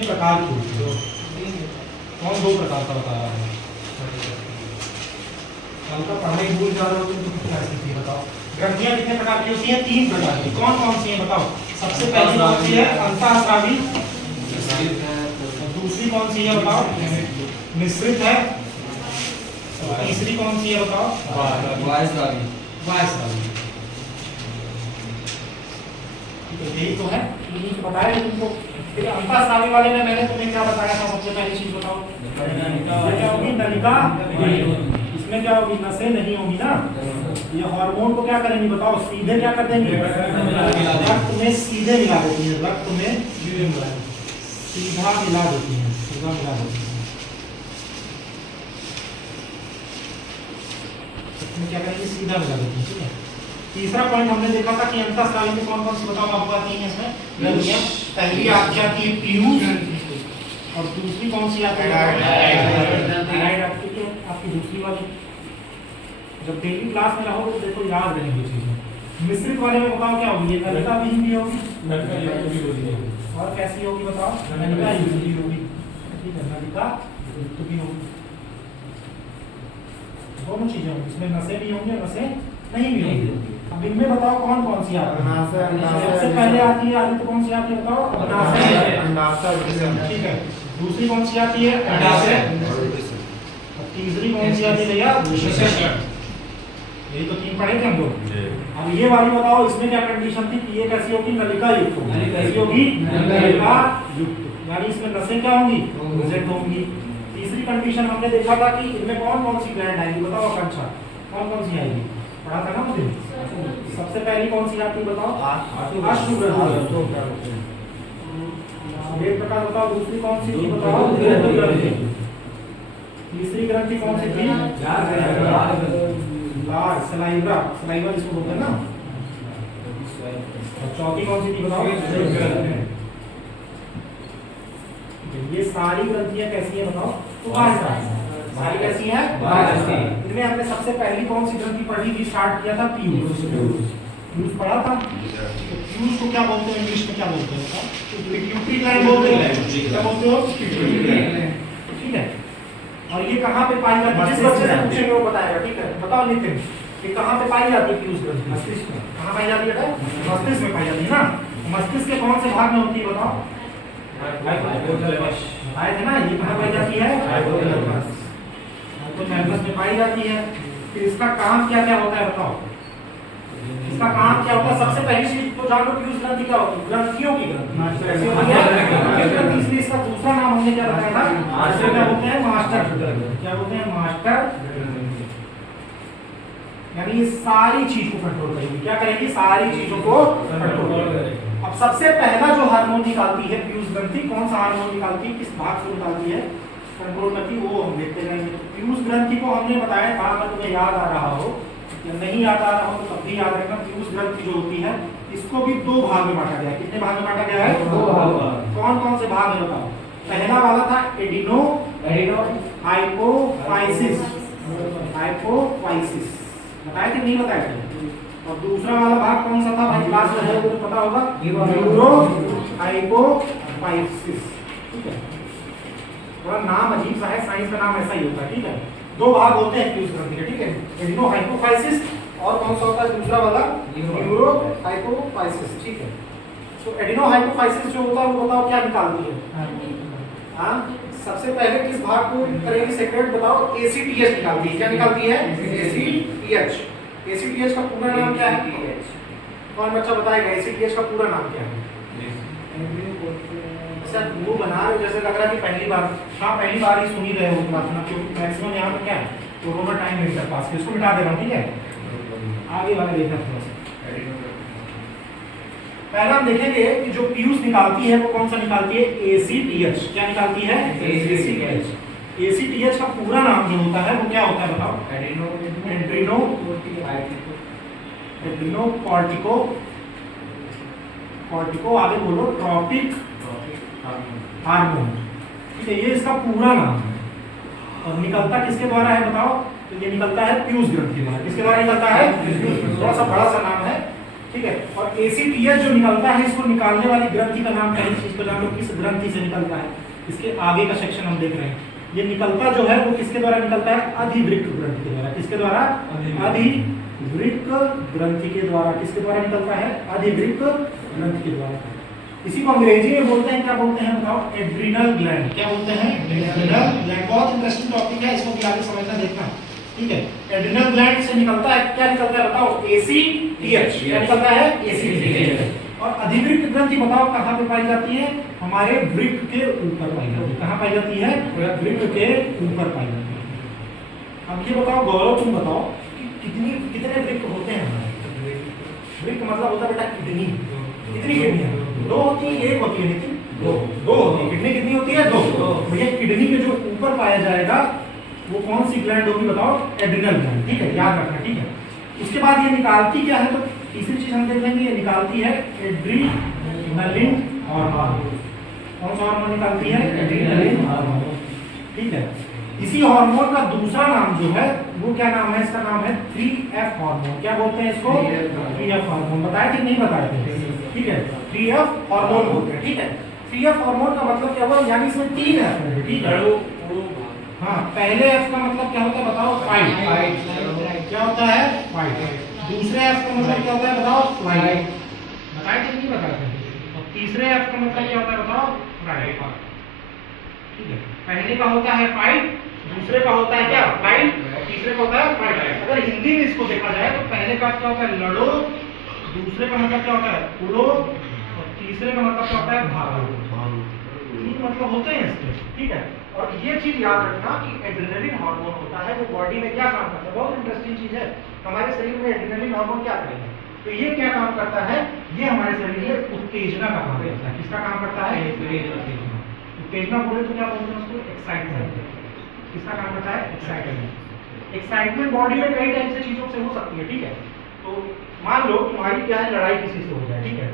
प्रकार की होती है। कौन दो प्रकार का बताया है? कल का पढ़ाई भूल जा रहे हो तुम तो क्या सीखी है बताओ। ग्रंथियां कितने प्रकार की होती हैं? 3 प्रकार की। कौन कौन सी हैं बताओ? सबसे पहली कौन सी है? अंतःस्रावी। दूसरी कौन सी है बताओ? मिश्रित है। तीसरी कौन सी है बताओ? वायस्रावी। वायस्रावी। यही तो है, यही तो बताया तुमको। फिर अंतःस्रावी वाले में मैंने तुम्हें क्या बताया था? सबसे पहली चीज बताओ, क्या होगी? नलिका। इसमें क्या होगी? नसें नहीं होगी ना। ये हार्मोन को क्या करेंगी बताओ? सीधे क्या कर देंगे? रक्त में सीधे मिला देती है। रक्त में सीधा मिला देती है। सीधा मिला देती है। इसमें क्या करेंगे? सीधा मिला देती है। ठीक है। तीसरा पॉइंट हमने देखा था कि अंतःस्रावी में कौन कौन सी बताओ आपको आती है इसमें? ग्रंथियां। पहली आपकी आती है पीयूष, और दूसरी कौन सी आती है? थायराइड आपकी दूसरी वाली। जब डेली क्लास में रहो तो देखो याद रहेंगे चीजें। मिश्रित वाले में बताओ क्या होगी? नलिका विहीन भी होगी। और कैसी होगी बताओ? नलिका युक्त भी होगी। ठीक है, नलिका युक्त भी होगी। दोनों चीजें होंगी, इसमें नसें भी होंगी और नसें नहीं भी होंगी। अब इनमें बताओ कौन कौन सी आती है? सबसे पहले आती है आदित्य, कौन सी आती है बताओ? अंडाशय। ठीक है। दूसरी कौन सी आती है? अंडाशय। और तीसरी कौन सी आती है भैया? विशेषण। यही तो 3 पढ़े थे हम लोग। अब ये वाली बताओ, इसमें क्या कंडीशन थी कि ये कैसी होगी? नलिका युक्त होगी। कैसी होगी? नलिका युक्त, यानी इसमें नसें क्या होंगी? प्रेजेंट होंगी। तीसरी कंडीशन हमने देखा था कि इनमें कौन कौन सी ग्लैंड आएगी बताओ? आकांक्षा कौन कौन सी आएगी? पढ़ा था ना मुझे। सबसे पहली कौन सी आती है बताओ? अश्रु ग्रंथि। एक प्रकार बताओ। दूसरी कौन सी थी बताओ? तीसरी ग्रंथि कौन सी थी? लार, सलाइवा। सलाइवा जिसको बोलते हैं ना। और चौथी कौन सी थी बताओ? ये सारी ग्रंथियां कैसी है बताओ? तो सारी कैसी है? इनमें हमने सबसे पहली कौन सी ग्रंथि पढ़ी थी? स्टार्ट किया था पीयूष। पीयूष पढ़ा था। तो पीयूष को क्या बोलते हैं इंग्लिश में? क्या बोलते हैं? पिट्यूटरी ग्लैंड बोलते हैं। क्या बोलते हो? ठीक है। और ये कहाँ पे पाई जाती है? जिस बच्चे से पूछेंगे वो बताएगा। ठीक है, बताओ नितिन, ये कहाँ पे पाई जाती है पीयूष ग्रंथि? मस्तिष्क में। कहाँ पाई जाती है? मस्तिष्क में पाई जाती है ना। मस्तिष्क के कौन से भाग में होती है बताओ? बताए थे ना, ये कहाँ पाई जाती है? हाइपोथैलेमस में पाई जाती है। फिर इसका काम क्या क्या होता है बताओ? इसका काम क्या होता है? सबसे पहली चीज तो जानो पीयूष ग्रंथि क्या होती है? ग्रंथियों की ग्रंथि। इसलिए इसका दूसरा नाम हमने क्या बताया था? क्या बोलते हैं? मास्टर। क्या बोलते हैं? मास्टर। यानी ये सारी चीज को कंट्रोल करेगी। क्या करेगी? सारी चीजों को कंट्रोल करेगी। अब सबसे पहला जो हार्मोन निकालती है पीयूष ग्रंथि, कौन सा हार्मोन निकालती है? किस भाग से निकालती है? कंट्रोल करती, वो हम देखते रहेंगे। तो पीयूष ग्रंथि को हमने बताया था, अगर तुम्हें याद आ रहा हो या नहीं याद आ रहा हो तो तब भी याद रखना। पीयूष ग्रंथि जो होती है इसको भी 2 भाग में बांटा गया है। कितने भाग में बांटा गया है? 2 भाग। कौन कौन से भाग है बताओ? पहला वाला था एडिनो हाइपोफाइसिस। हाइपोफाइसिस बताया कि नहीं बताया थे? और दूसरा वाला भाग कौन सा था भाई? क्लास में है तो पता होगा, न्यूरो हाइपोफाइसिस। ठीक है, थोड़ा नाम अजीब सा है, साइंस का नाम ऐसा ही होता है। ठीक है, 2 भाग होते हैं पीयूष ग्रंथि के। ठीक है, एडिनो हाइपोफाइसिस और कौन सा होता है दूसरा वाला? Neuro hypophysis. ठीक है, तो एडिनो हाइपोफाइसिस जो होता है वो बताओ क्या निकालती है? हाँ, सबसे पहले किस भाग को करेंगे सेक्रेट बताओ? एसीटीएच निकालती है। क्या निकालती है? एसीटीएच। एसीटीएच का पूरा नाम क्या है? कौन बच्चा बताएगा एसीटीएच का पूरा नाम क्या है? सर वो बना रहे जैसे लग रहा है कि पहली बार। हाँ, पहली बार ही सुनी रहे हो बात ना, क्योंकि मैक्सिमम यहाँ पे क्या है कोरोना टाइम इंटर पास के, इसको मिटा दे रहा हूँ। ठीक है, आगे वाले देखना थोड़ा सा। पहला हम देखेंगे कि जो पीयूष निकालती है वो कौन सा निकालती है? एसीटीएच। क्या निकालती है? एसीटीएच। एसीटीएच का पूरा नाम जो होता है वो क्या होता है बताओ? एड्रीनो कॉर्टिको आगे बोलो ट्रॉपिक हार्मोन। ठीक है, ये इसका पूरा नाम है। और निकलता किसके द्वारा है बताओ? तो ये निकलता है पीयूष ग्रंथि द्वारा। किसके द्वारा निकलता है? थोड़ा सा बड़ा सा नाम है, ठीक है। और ACTH जो निकलता है, इसको निकालने वाली ग्रंथि का नाम क्या है, इस चीज को जान लो किस ग्रंथि से निकलता है। इसके आगे का सेक्शन हम देख रहे हैं, ये निकलता जो है वो किसके द्वारा निकलता है, अधिवृक्क ग्रंथि के द्वारा। किसके द्वारा, अधिवृक्क ग्रंथि के द्वारा। किसके द्वारा निकलता है, अधिवृक्क ग्रंथि के द्वारा। इसी को अंग्रेजी में बोलते हैं, क्या बोलते हैं बताओ, एड्रिनल ग्लैंड। क्या बोलते हैं, एड्रिनल ग्लैंड। बहुत इंटरेस्टिंग टॉपिक है, इसको भी आगे समझना देखना, ठीक है। एड्रिनल ग्लैंड से निकलता है, क्या निकलता है बताओ, ACTH। क्या निकलता है, ACTH। और अधिवृक्क ग्रंथि बताओ कहाँ पे पाई जाती है, हमारे वृक्क के ऊपर पाई जाती है। कहाँ पाई जाती है, वृक्क के ऊपर पाई जाती है। अब ये बताओ गौरव, तुम बताओ कि कितने वृक्क होते हैं हमारे। वृक्क मतलब होता है बेटा किडनी। कितनी किडनी है, 2 होती है, 1 होती है, लेकिन 2 होती है। किडनी कितनी होती है, 2। भैया किडनी के जो ऊपर पाया जाएगा वो कौन सी ग्लैंड होगी बताओ, एड्रिनल ग्लैंड, ठीक है, याद रखना, ठीक है। उसके बाद ये निकालती क्या है, तो तीसरी चीज हम देख लेंगे, ये निकालती है एड्रिनलिन हार्मोन। कौन सा हार्मोन निकालती है, एड्रिनलिन हार्मोन, ठीक है। इसी हार्मोन का दूसरा नाम जो है वो क्या नाम है, इसका नाम है 3F हार्मोन। क्या बोलते हैं इसको, 3F हार्मोन। बताया कि नहीं बताए थे, ठीक है, 3F हार्मोन बोलते हैं, ठीक है। 3F हार्मोन का मतलब क्या हुआ, यानी इसमें 3 F है, ठीक है। हाँ, पहले F का मतलब क्या होता है बताओ, फाइट। क्या होता है, फाइट। दूसरे F का मतलब क्या होता है बताओ, फ्लाइट। बताए कि नहीं बताए थे। और तीसरे F का मतलब क्या होता है बताओ, फ्लाइट, ठीक है। पहले का होता है फाइट, दूसरे का होता है क्या, फ्लाइट, और तीसरे का होता है फाइट। अगर हिंदी में इसको देखा जाए तो पहले का क्या होता है, लड़ो, दूसरे का मतलब क्या होता है, उड़ो, और तीसरे का मतलब क्या होता है, भागो। तीन मतलब होते हैं इसके, ठीक है। और ये चीज याद रखना कि एड्रेनलिन हार्मोन होता है वो बॉडी में क्या काम करता है, बहुत इंटरेस्टिंग चीज है। हमारे शरीर में एड्रेनलिन हार्मोन क्या करेगा, तो ये क्या काम करता है, ये हमारे शरीर में उत्तेजना का काम करता है। किसका काम करता है, उत्तेजना बोले तो क्या बोलते हैं उसको, एक्साइटमेंट। किसका काम करता है, एक्साइटमेंट। एक्साइटमेंट बॉडी में कई टाइप से चीजों से हो सकती है, ठीक है। तो मान लो तुम्हारी क्या है, लड़ाई किसी से हो जाए, ठीक है,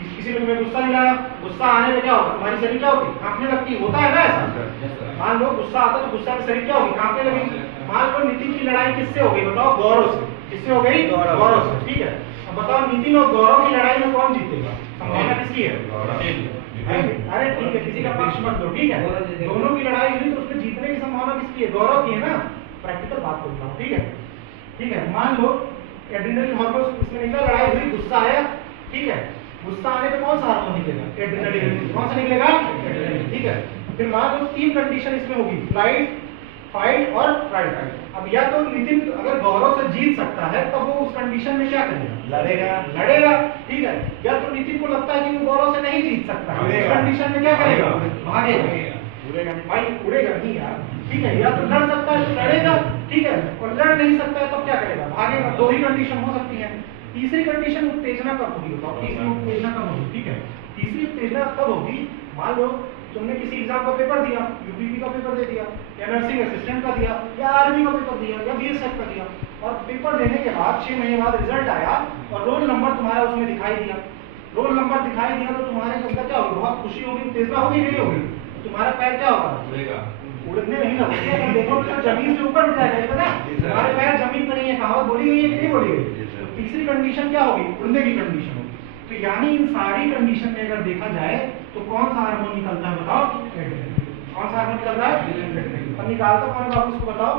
किसी ने तुम्हें गुस्सा दिलाया, गुस्सा आने में क्या होगा, तुम्हारी शरीर क्या होती है, कांपने लगती है, होता है ना ऐसा। मान लो गुस्सा आता तो गुस्सा में शरीर क्या होगी, कांपने लगेगी। मान लो नितिन की लड़ाई किससे हो गई बताओ, गौरव से। किससे हो गई, गौरव से, ठीक है। अब बताओ नितिन और गौरव की लड़ाई में कौन जीतेगा, संभावना किसकी है, अरे ठीक है, किसी का पक्ष मत लो, ठीक है। दोनों की लड़ाई हुई तो उसमें जीतने की संभावना किसकी है, गौरव की है ना। प्रैक्टिकल बात बोल रहा हूँ, ठीक है, ठीक है। मान लो एड्रेनलिन हार्मोन इसमें निकला, लड़ाई हुई, गुस्सा आया, ठीक है। गुस्सा आने पे कौन सा हार्मोन निकलेगा, एड्रेनलिन। कौन सा निकलेगा, एड्रेनलिन, ठीक है। फिर मान लो 3 कंडीशन इसमें होगी, फ्लाइट, फाइट और फ्लाइट। अब या तो नितिन अगर गौरव से जीत सकता है तब वो उस कंडीशन में क्या करेगा, लड़ेगा, ठीक है। या तो नितिन को लगता है कि वो गौरव से नहीं जीत सकता, उस कंडीशन में क्या करेगा, भागेगा। उड़ेगा नहीं भाई, उड़ेगा नहीं यार, ठीक है। या तो लड़ सकता है तो लड़ेगा, ठीक है, और लड़ नहीं सकता है तब क्या करेगा, भागेगा। 2 ही कंडीशन हो सकती है। तीसरी कंडीशन उत्तेजना कब होगी बताओ, तीसरी उत्तेजना कब होगी, ठीक है। तीसरी उत्तेजना तब होगी, मान लो तुमने किसी एग्जाम का पेपर दिया, यूपीपी का पेपर दे दिया, या नर्सिंग असिस्टेंट का दिया, या आर्मी का पेपर दिया, या बीएसएफ का दिया, और पेपर देने के बाद 6 महीने बाद रिजल्ट आया और रोल नंबर तुम्हारा उसमें दिखाई दिया। रोल नंबर दिखाई दिया तो तुम्हारे अंदर क्या होगी, बहुत खुशी होगी, उत्तेजना होगी, नहीं होगी। तुम्हारा पैर क्या होगा, उड़ने नहीं लगेगा, अगर देखोगे तो जमीन से ऊपर उठ जाएगा ना। तुम्हारे पैर जमीन पर नहीं है, कहावत बोली गई है कि नहीं बोली गई। तो तीसरी कंडीशन क्या होगी, उड़ने की कंडीशन होगी। तो यानी इन सारी कंडीशन में अगर देखा जाए तो कौन सा हार्मोन निकलता है बताओ, एड्रेनलिन। कौन सा हार्मोन निकलता है, एड्रेनलिन। और निकालता कौन है उसको बताओ,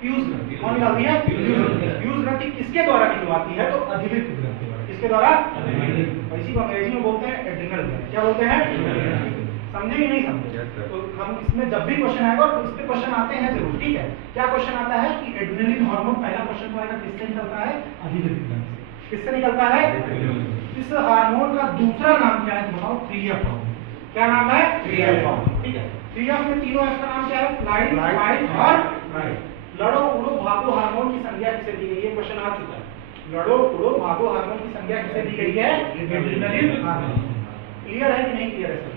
पीयूष ग्रंथि। कौन निकालती है, पीयूष ग्रंथि। किसके द्वारा निकलवाती है, तो अधिवृक्क ग्रंथि द्वारा। किसके द्वारा, और इसी को अंग्रेजी में बोलते हैं एड्रिनल ग्लैंड। क्या बोलते हैं, समझे कि नहीं समझे। तो हम इसमें जब भी क्वेश्चन आएगा और इस पे क्वेश्चन आते हैं जरूर, ठीक है। क्या क्वेश्चन आता है कि एड्रेनलिन हार्मोन, पहला क्वेश्चन तो आएगा किससे निकलता है, अधिवृक्क ग्लैंड से। किससे निकलता है, इस हार्मोन का दूसरा नाम क्या है बताओ, 3F हार्मोन। क्या नाम है, 3F हार्मोन, ठीक है। 3F में तीनों F का नाम क्या है, फ्लाइट, फाइट और फ्लाइट। लड़ो उड़ो भागो हार्मोन की संज्ञा किसे दी गई है, ये क्वेश्चन आ चुका है। लड़ो उड़ो भागो हार्मोन की संज्ञा किसे दी गई है, एड्रेनलिन हार्मोन। क्लियर है कि नहीं क्लियर है,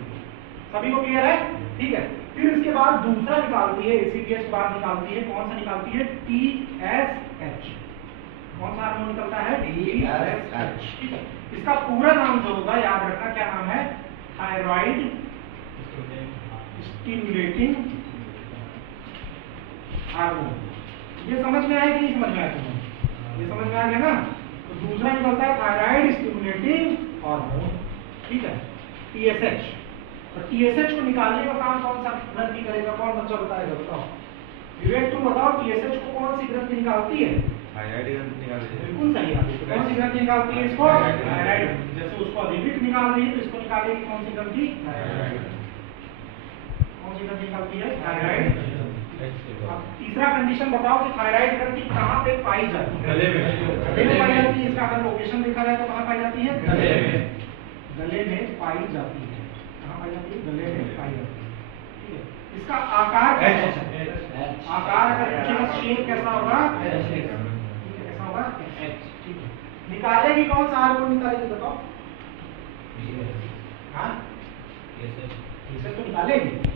सभी को क्लियर है, ठीक है। फिर इसके बाद दूसरा निकालती है, ACTH के बाद निकालती है, कौन सा निकालती है, TSH। कौन सा हार्मोन निकलता है, TSH, ठीक है। इसका पूरा नाम जो होगा याद रखना, क्या नाम है, थायराइड स्टिमुलेटिंग हार्मोन। ये समझ में आया कि नहीं समझ में आया तुम्हें, ये समझ में आ गया ना। तो दूसरा निकलता है थायराइड स्टिमुलेटिंग हार्मोन, ठीक है, TSH। तो TSH को निकालने का काम कौन सा ग्रंथि करेगा, कौन बच्चा बताएगा, बताओ विवेक, तुम बताओ TSH को कौन सी ग्रंथि निकालती है? थायराइड ग्रंथि निकालती है। बिल्कुल सही है, कौन सी ग्रंथि निकालती है इसको? थायराइड। जैसे उसको अधिक निकाल रही है तो इसको निकालेगी कौन सी ग्रंथि? थायराइड। कौन सी ग्रंथि निकालती है? थायराइड। अब तीसरा कंडीशन बताओ कि थायराइड ग्रंथि कहाँ पे पाई जाती है? गले में। गले में पाई जाती है। इसका अगर लोकेशन देखा जाए तो कहाँ पाई जाती है? गले में। गले में पाई जाती है। कहाँ पाई जाती है? गले में पाई जाती है, ठीक है। इसका आकार कैसा है? आकार अगर पूछेगा शेप कैसा होगा? ठीक है, कैसा होगा? ठीक है। निकालेगी कौन सा हार्मोन निकालेगी बताओ? हाँ, TSH तो निकालेगी।